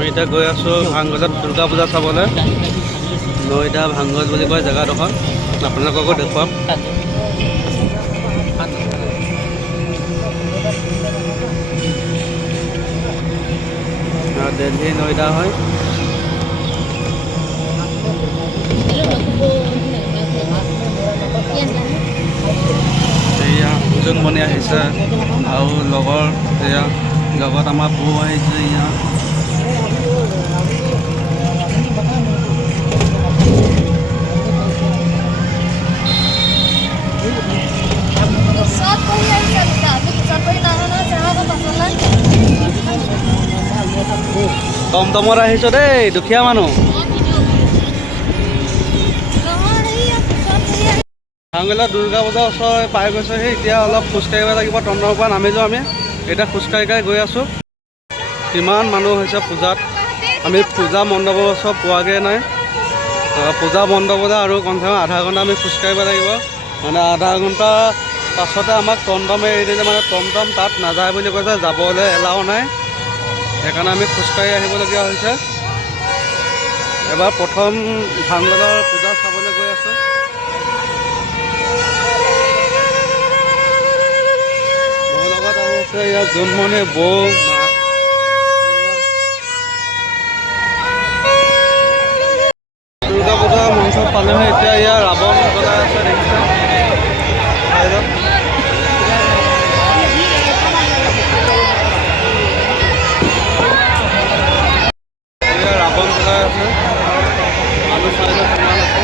আমি এতিয়া গৈ আছোঁ ভাংগলত দুৰ্গা পূজা চাবলৈ। নয়দা ভাংগল বুলি কয় জেগাডোখৰ, আপোনালোককো দেখুৱাম। দিল্লী নয়দা হয়। এয়া জোনমণি আহিছে আৰু লগৰ এয়া লগত আমাৰ বৌ আহিছে। এয়া টমটমত আহিছ দেই, দুখীয়া মানুহ। ভাংগলত দুৰ্গা পূজাৰ ওচৰ পাই গৈছেহি। এতিয়া অলপ খোজকাঢ়িব লাগিব, টমটমৰ পৰা নামিলোঁ আমি। এতিয়া খোজকাঢ়ি গৈ আছোঁ। কিমান মানুহ হৈছে পূজাত। আমি পূজা মণ্ডপৰ ওচৰত পোৱাগৈ নাই। পূজা মণ্ডপলৈ আৰু কমচে কম আধা ঘণ্টা আমি খোজকাঢ়িব লাগিব। মানে আধা ঘণ্টা পাছতে আমাক টমটমে এৰি দিলে। মানে টমটম তাত নাযায় বুলি কৈছে, যাবলৈ এলাও নাই। সেইকাৰণে আমি খোজকাঢ়ি আহিবলগীয়া হৈছে। এবাৰ প্ৰথম ভাংগলৰ পূজা চাবলৈ গৈ আছোঁ। মোৰ লগত আহি আছে ইয়াত জোনমণি, বৌ, মা। দুৰ্গা পূজা মঞ্চত পালেহে। এতিয়া ইয়াৰ ৰাৱণ জ্বলাই আছে, দেখিছে বাহিৰত। ৰাৱণ জ্বলাই আছে, মানুহ চাইডত কিমান আছে।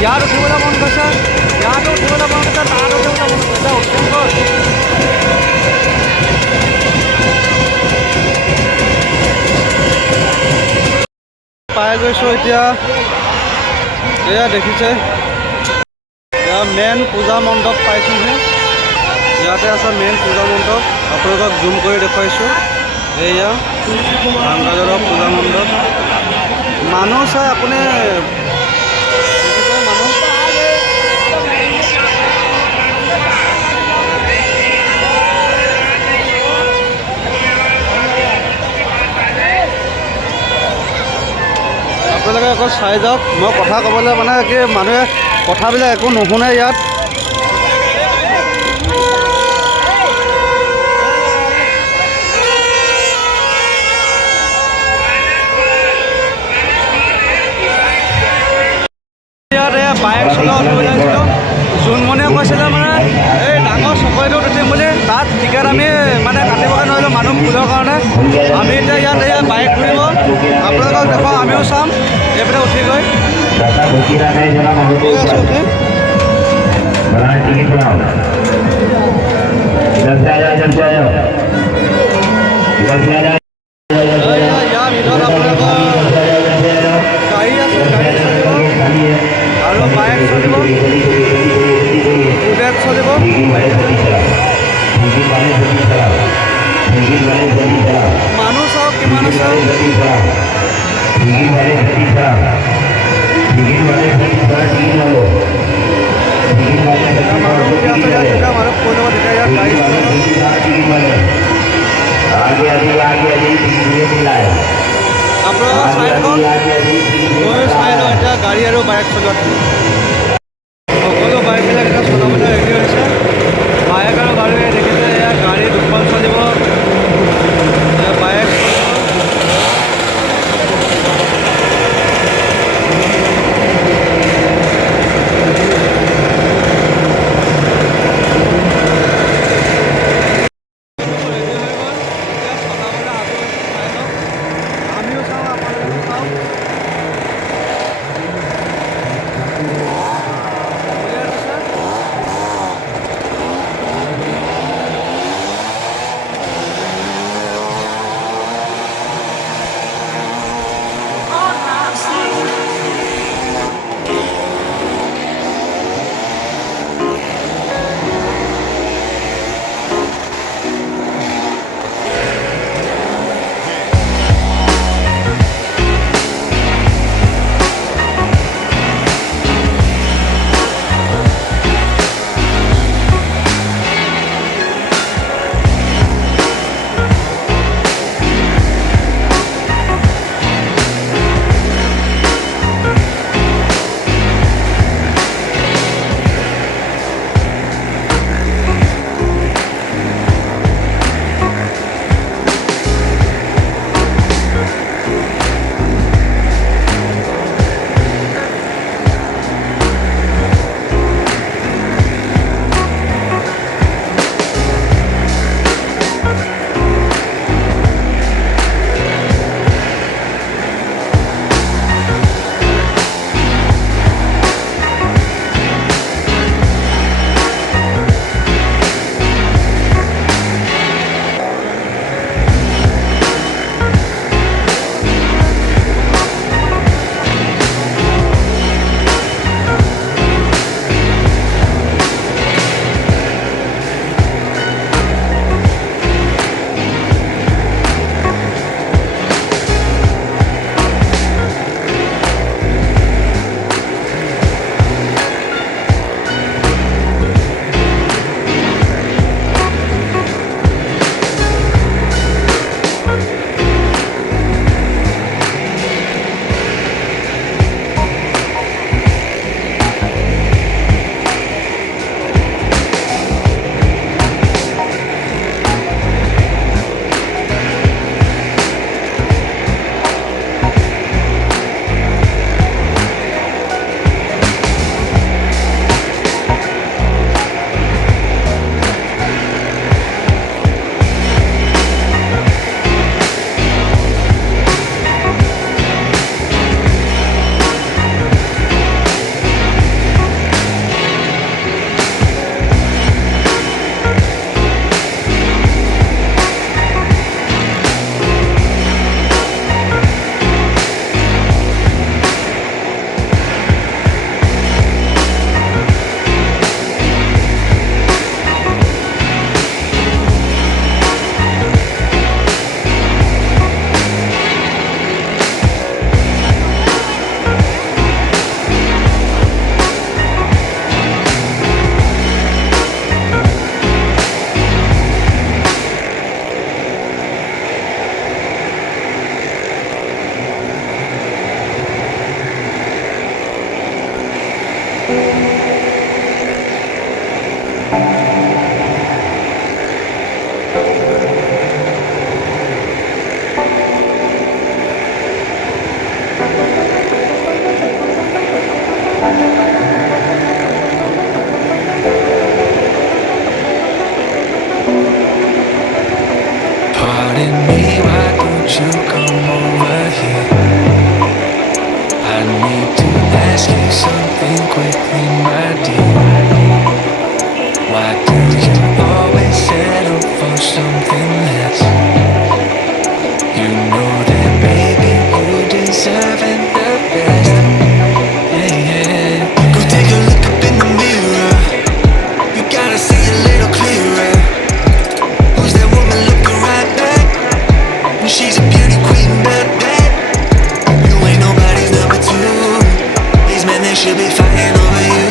ইয়াত উঠিবলৈ মন গৈছে, ইয়াতো উঠিবলৈ মন গৈছে, তাত উঠিবলৈ মন গৈছে। পাই গৈছোঁ এতিয়া। এয়া দেখিছে, এয়া মেইন পূজা মণ্ডপ পাইছোঁহি। ইয়াতে আছে মেইন পূজা মণ্ডপ। আপোনালোকক জুম কৰি দেখুৱাইছোঁ। এয়া ভাংগলৰ পূজা মণ্ডপ। মানুহ চাই আপুনি আপোনালোকে আকৌ চাই যাওক। মই কথা ক'বলৈ মানে কি, মানুহে কথাবিলাক একো নুশুনে ইয়াত। ইয়াত এয়া বাইক চলোৱা অসুবিধা হৈছিলোঁ। জোনমণিয়ে কৈছিলে মানে এই ডাঙৰ চকৰিটোত উঠিম বুলি। তাত টিকেট আমি মানে কাটিবগৈ নোৱাৰিলোঁ মানুহ ফুলৰ কাৰণে। আমি এতিয়া ইয়াত এয়া বাইক ঘূৰিব, আপোনালোকক দেখুৱাওঁ, আমিও চাম। এইপিনে উঠি গৈ আছোঁ উঠি। ইয়াৰ ভিতৰত আপোনালোকৰ গাড়ী আছে, গাড়ী চলিব আৰু বাইক চলিব, বুলেট চলিব। মানুহ চাওক কিমান আছে। চলোৱাত সকলো বাইকবিলাক এতিয়া চলাবলৈ ৰেডি হৈছে। বাইক আৰু গাড়ী দেখিছে, এয়া গাড়ী দুখন চলিব, bike should be fighting over you.